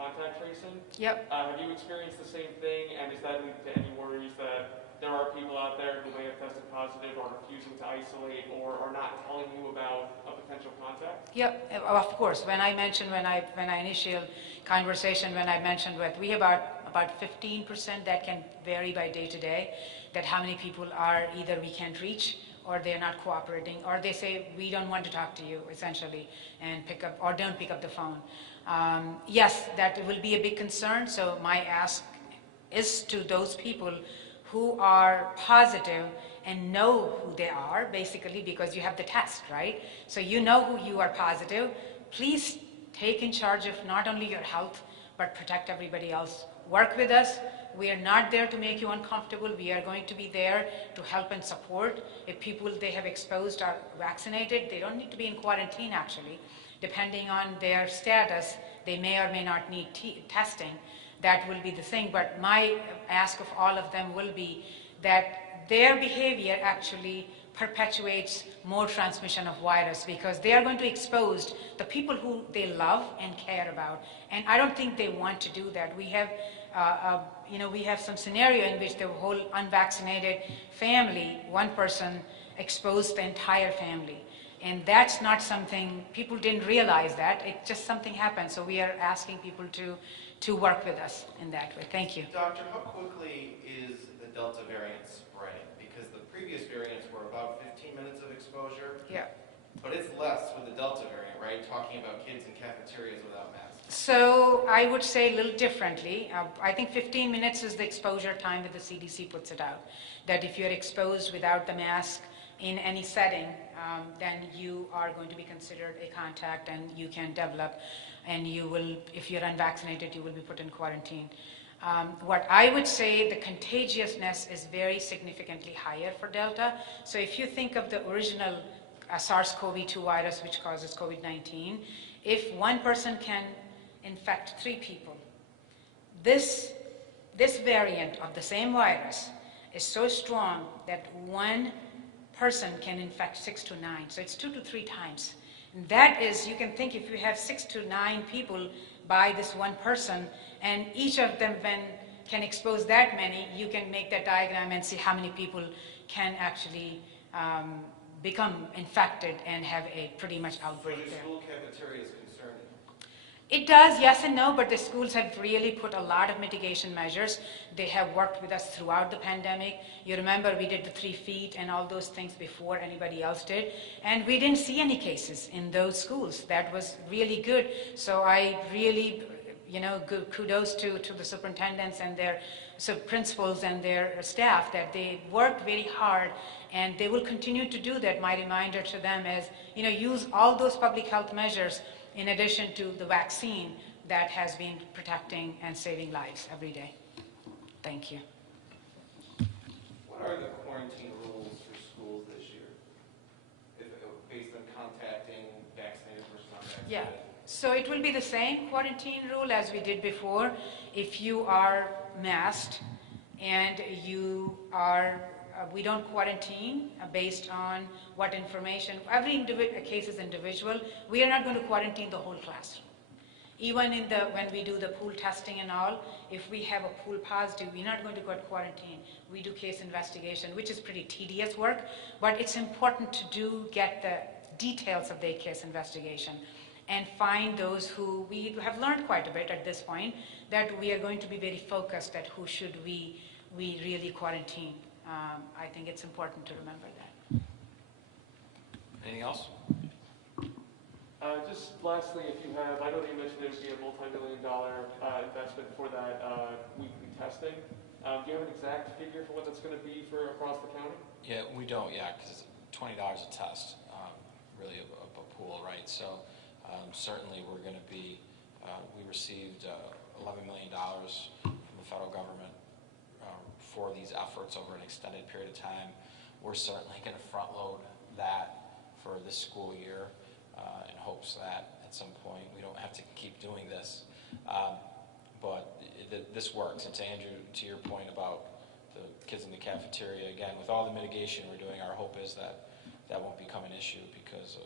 contact tracing. Yep. Have you experienced the same thing, and is that leading to any worries that there are people out there who may have tested positive or refusing to isolate or are not telling you about a potential contact? Yep, of course. When I mentioned, when I initial conversation, when I mentioned that we have about 15% that can vary by day to day, that how many people are either we can't reach, or they're not cooperating, or they say we don't want to talk to you, essentially, and pick up, or don't pick up the phone. Yes, that will be a big concern. So my ask is to those people who are positive and know who they are, basically, because you have the test, right? So you know who you are positive. Please take in charge of not only your health, but protect everybody else. Work with us. We are not there to make you uncomfortable. We are going to be there to help and support. If people they have exposed are vaccinated, they don't need to be in quarantine, actually. Depending on their status, they may or may not need testing. That will be the thing, but my ask of all of them will be that their behavior actually perpetuates more transmission of virus, because they are going to expose the people who they love and care about, and I don't think they want to do that. We have, we have some scenario in which the whole unvaccinated family, one person exposed the entire family. And that's not something, people didn't realize that, it just something happened. So we are asking people to work with us in that way. Thank you. Doctor, how quickly is the Delta variant spreading? Because the previous variants were about 15 minutes of exposure. Yeah. But it's less with the Delta variant, right? Talking about kids in cafeterias without masks. So I would say a little differently. I think 15 minutes is the exposure time that the CDC puts it out. That if you're exposed without the mask in any setting, then you are going to be considered a contact and you can develop, and you will, if you're unvaccinated, you will be put in quarantine. What I would say, the contagiousness is very significantly higher for Delta. So if you think of the original SARS-CoV-2 virus, which causes COVID-19, if one person can infect 3 people, this this variant of the same virus is so strong that one person can infect 6 to 9. So it's 2 to 3 times. And that is, you can think if you have 6 to 9 people by this one person, and each of them can expose that many, you can make that diagram and see how many people can actually become infected and have a pretty much outbreak So your there. school cafeteria is concerning? It does, yes and no, but the schools have really put a lot of mitigation measures. They have worked with us throughout the pandemic. You remember we did the 3 feet and all those things before anybody else did, and we didn't see any cases in those schools. That was really good. So I really, kudos to the superintendents and their principals and their staff that they worked very hard, and they will continue to do that. My reminder to them is, use all those public health measures in addition to the vaccine that has been protecting and saving lives every day. Thank you. What are the quarantine rules for schools this year? Based on contacting vaccinated versus unvaccinated? Yeah, so it will be the same quarantine rule as we did before. If you are masked and you are, we don't quarantine based on what information, every case is individual. We are not going to quarantine the whole classroom. Even when we do the pool testing and all, if we have a pool positive, we're not going to go to quarantine. We do case investigation, which is pretty tedious work, but it's important to get the details of the case investigation and find those who we have learned quite a bit at this point, that we are going to be very focused at who should we really quarantine. I think it's important to remember that. Anything else? Just lastly, if you have, I know that you mentioned there would be a multi-million-dollar investment for that weekly testing. Do you have an exact figure for what that's going to be for across the county? Yeah, we don't yet, because it's $20 a test, really a pool, right? So certainly we're going to be, we received $11 million from the federal government for these efforts over an extended period of time. We're certainly going to front load that for this school year in hopes that at some point we don't have to keep doing this. But this works. And to Andrew, to your point about the kids in the cafeteria, again, with all the mitigation we're doing, our hope is that that won't become an issue because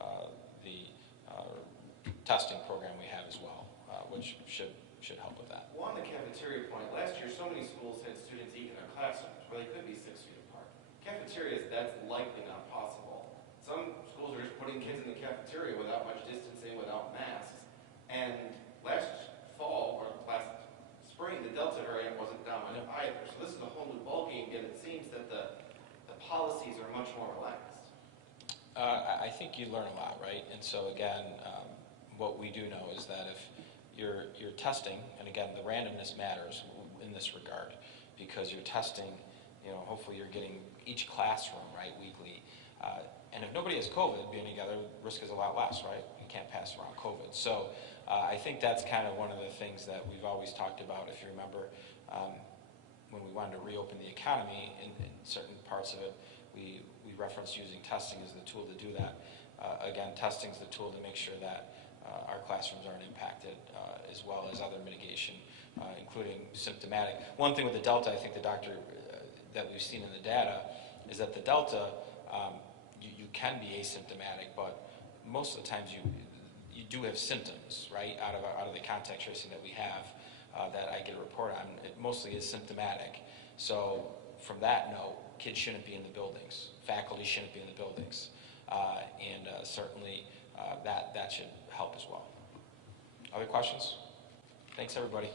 of the testing program we have as well, which should help with that. Well, on the cafeteria point, last year so many schools had students eat in their classrooms where they could be 6 feet apart. Cafeterias, that's likely not possible. Some schools are just putting kids in the cafeteria without much distancing, without masks. And last fall, or last spring, the Delta variant wasn't dominant either. So this is a whole new ballgame, yet it seems that the policies are much more relaxed. I think you learn a lot, right? And so again, what we do know is that if you're testing, and again, the randomness matters in this regard, because you're testing, hopefully you're getting each classroom, right, weekly. And if nobody has COVID, being together, risk is a lot less, right? You can't pass around COVID. So I think that's kind of one of the things that we've always talked about. If you remember, when we wanted to reopen the economy, in certain parts of it, we referenced using testing as the tool to do that. Again, testing is the tool to make sure that our classrooms aren't impacted, as well as other mitigation, including symptomatic. One thing with the Delta, I think the doctor that we've seen in the data, is that the Delta, you can be asymptomatic, but most of the times you do have symptoms, right, out of the contact tracing that we have, that I get a report on. It mostly is symptomatic. So from that note, kids shouldn't be in the buildings. Faculty shouldn't be in the buildings. And certainly that should help as well. Other questions? Thanks, everybody.